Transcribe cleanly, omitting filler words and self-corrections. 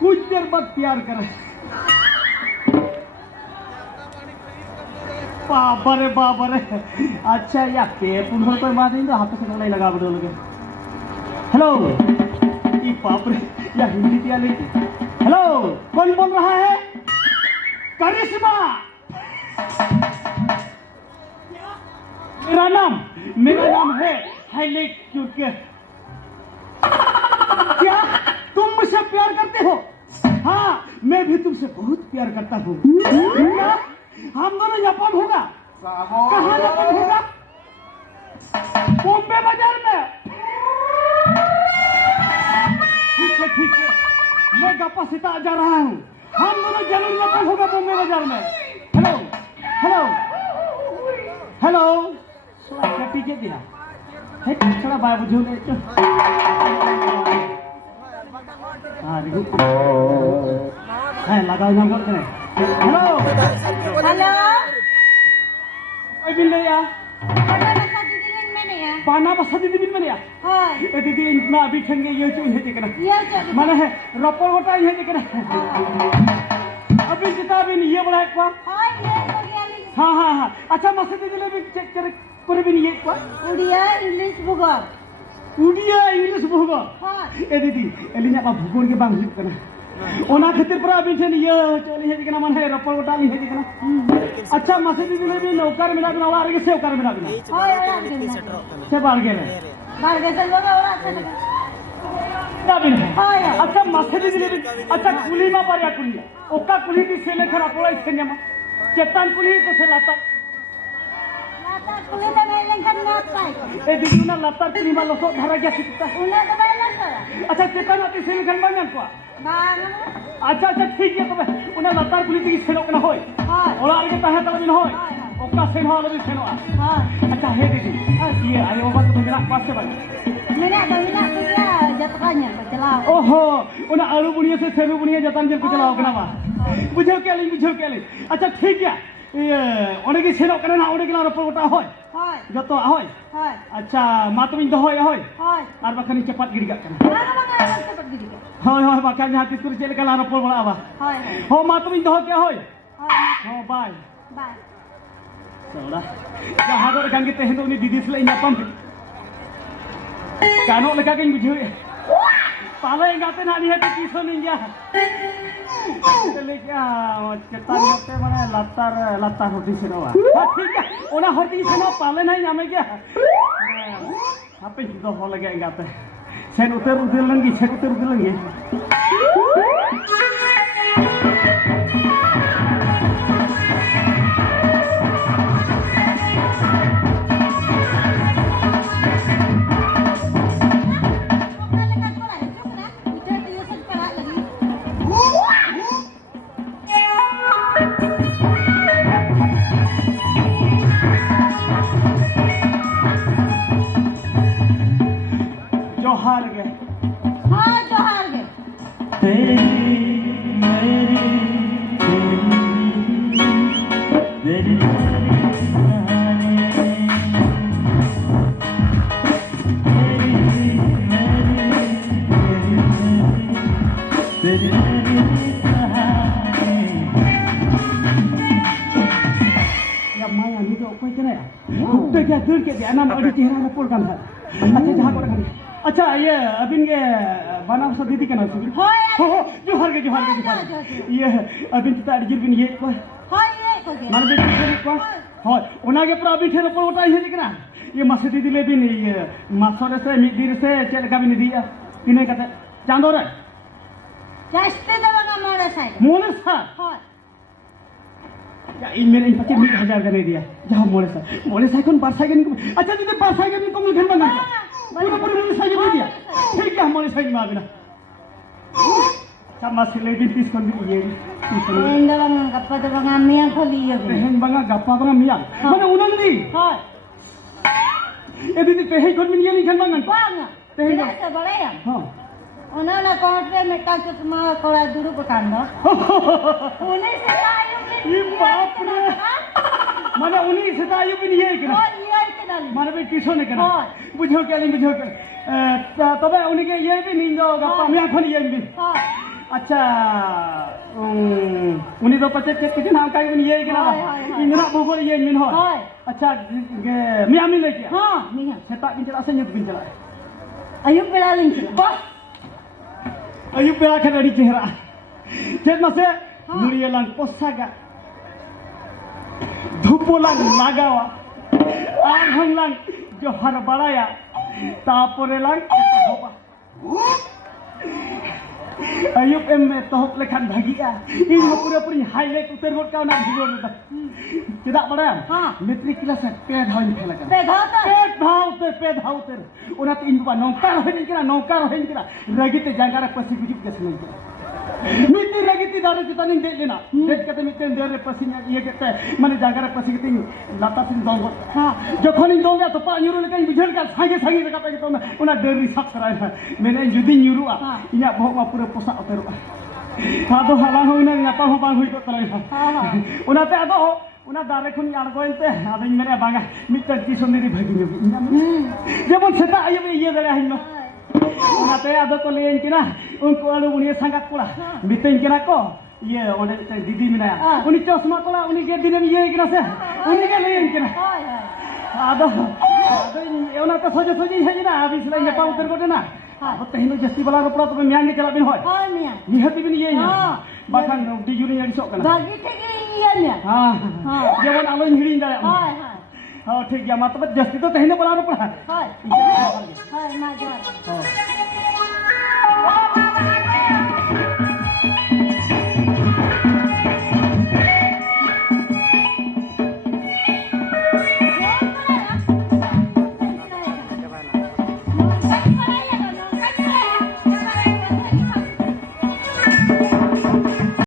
कुछ देर बाद प्यार करे बाबा रे अच्छा या पे पुनः कोई बात नहीं तो हाथ से नहीं लगा बदल के हेलो ये बाप रे या हिंदी दिया ले हेलो कौन बोल रहा है करिश्मा मेरा नाम है हाईलाइट क्योंकि क्या तुम मुझसे प्यार करते हो हाँ मैं भी तुमसे बहुत प्यार करता हूँ क्या हम दोनों जापान होगा कहाँ जापान होगा बॉम्बे बाजार में ठीक है मैं गप्पा सीता जा रहा हूँ हम दोनों जरूर जापान होगा बॉम्बे बाजार में हेलो हेलो हेलो क्या ठीक है दिला थोड़ा बाबू झूल लगाओ नाम करते हैं हेलो हेलो कोई बिल नहीं यार पाना बसा दीदी बिल नहीं यार हां ए दीदी इतना अभी खेंगे ये चीज है देखना ये चीज माने है रपर गोटा ये देखना अभी जितना भी ये बड़ा एक हां ये हो गया हां हां हां अच्छा मसा दीदी ने भी चेक करे भी ये एक उड़िया इंग्लिश भूगोल उड़िया इंग्लिश भूगोल हां ए दीदी एलिना बा भूगोल के बांग हुई करना ओना खातिर पर अभी ठन ये चली है दिखना मन है रपर गोटा ली है दिखना अच्छा मसे दीदी ने भी नौकर मिला के नौला आगे सेव कर मिला के से बाल के चल बाबा और अच्छा दाबिन अच्छा मसे दीदी ने भी अच्छा कुली मा पर या कुली ओका कुली की सेले खरा पोला इसके मा चेतन कुली तो से लाता कुली तो मैं लेकर ना पाई ए दीदी ना लाता कुली मा लसो धरा गया सिकता उन्हें तो मैं लगा अच्छा चेतन आती सेले खन बन को बांग अच्छा ठीक है तबे उना लतार कुली की सेलो कना होय हां ओला आगे ताहे तब दिन होय ओका सेनो वाला भी सेनो हां अच्छा हे दीदी ये आयो बात तो मेरा पास से बात मेरा बहिना क्या जतकाnya चलाओ ओहो उना आलू बुनिया से सेरू बुनिया जतन जल को चलाओ कना बा बुझो के ली अच्छा ठीक है ये ओने की सेनो कना ना ओने की रपर गोटा होय हां जतो होय हां अच्छा मा तुम इन होय होय हां आर बखनी चपात गिरी गया बांग चपत गिरी गया होय होय बाका जहां तिस कर चल कला रपर बड़ा बा हां हो मा तुम इन क्या होय हो बाय बाय सोड़ा जहां दो kan kita hendak ni didi selain nyapam kano leka kan buju pala ingate na ni hati kiso ninja leka ketan hote mane latar hoti senowa ठीक है ओना हoti seno pale nai nyame kya hape jido ho lage ingate sen uter langi sen uter langi जोहार गे हां जोहार गे तेरी मेरी तेरी कोई कने कुत्ते क्या दूर के dia नाम अड़ी चेहरा ना पोल kan अच्छा जहां को रखा अच्छा ये अबिन के बनाव सा दीदी कना सुबी होय हो जोहार के ये अबिन ता अड़जिर बिन ये को होय ये को के मान बे को हो ओना के पूरा अबिन ठेर पोल उठा हे कना ये मासे दीदी ले बिन ये मासरे से मिदिर से चेल का बिन दिया तिने कते चांदो रे जास्ते दे बंगा मोले सा होय या इन मेरे इन 50,000 का नहीं दिया जहां मोले सा कौन बारसा के अच्छा दीदी बारसा के को घर बना पूरा मोले सा के दिया ठीक है मोले सा में आबिना sama si lady tis kon bi ye enda bang gappa de bang miya kholi ye hen banga gappa banga miya mane unang di hoy e didi pehe kon min ye ni kan banga bang pehe se bale ya ha ona na court पे Meta चुकमा थोड़ा दूर पकान दो उन्हें सतायु ये बाप रे माने उन्हीं सतायु भी नहीं है कि और ये इतना माने भी किसो ने करा बुझो के नहीं बुझो के तबे उन्हीं के ये भी नहीं दो गप्पा में खोल ये भी अच्छा उन्हीं तो पचे किसी नाम का भी ये कि ना इनना बुगोल ये मिन हो अच्छा मियां मिल ले क्या हां मियां सेता बिन चला से युद्ध बिन चला अयुब बेड़ा लिंच बस अयुब बेड़ा के रेडी चेहरा चेत मसे नुरिया lang posaga धुपोlang लगावा आरहं lang johar baraya tapore lang etohoba अयुब एम में तोहप लेखान भागिया इन पूरा पूरी हाईलाइट उतर गोट का ना भिगो में चेदा बड़ा हां मैट्रिक क्लास पे धाव खेला कर पे धाव उतर ओना तो इन बा नौकर होइन किरा नौकर होइन किरा रगिते जांगारा पसी गुजिब के समय मिट्टी रगिते दारू चिता नहीं दे लेना देख के मिट्टी देर रे पसी ये के माने जांगारा पसी के लाता सिन दो हां जखन इन दोंगा तो पा न्यूरो लेकिन बुझल का सागे सागे लगा पे तो ओना देर री सब कराय मैंने जुदी न्यूरुआ इना बहुत पूरा पोसा उतरवा आदो हाला होइना नापा हो बांग हुई को तलाई हां ओनाते आदो उना दारे खुन आड़गोइनते आदो मेरे बांगा मिट्टी की सुंदरी भागी जेमन सेता आयो ये दरे हिन उनाते आदो को लेन किना उनको आलू उनी संगत कोला मितेन किना को ये ओने दीदी मिना उनी चश्मा कोला उनी के दिन में ये किना से उनी के लेन किना आदो ओना तो सोजे सोजे है ना अभी सिलाई ये पाउ उतर को ना अब तहिनो जस्ती वाला रोपड़ा तो मियां के चला बिन होय हां मियां निहति बिन ये बाखान डिजुरी अड़ी sok kana bagi ठीक ये ने हां जेमन आलोइन हिड़ी जाय हां हां हां ठीक गया मतलब जस्ती तो तहिनो वाला रोपड़ा हां हां ना जा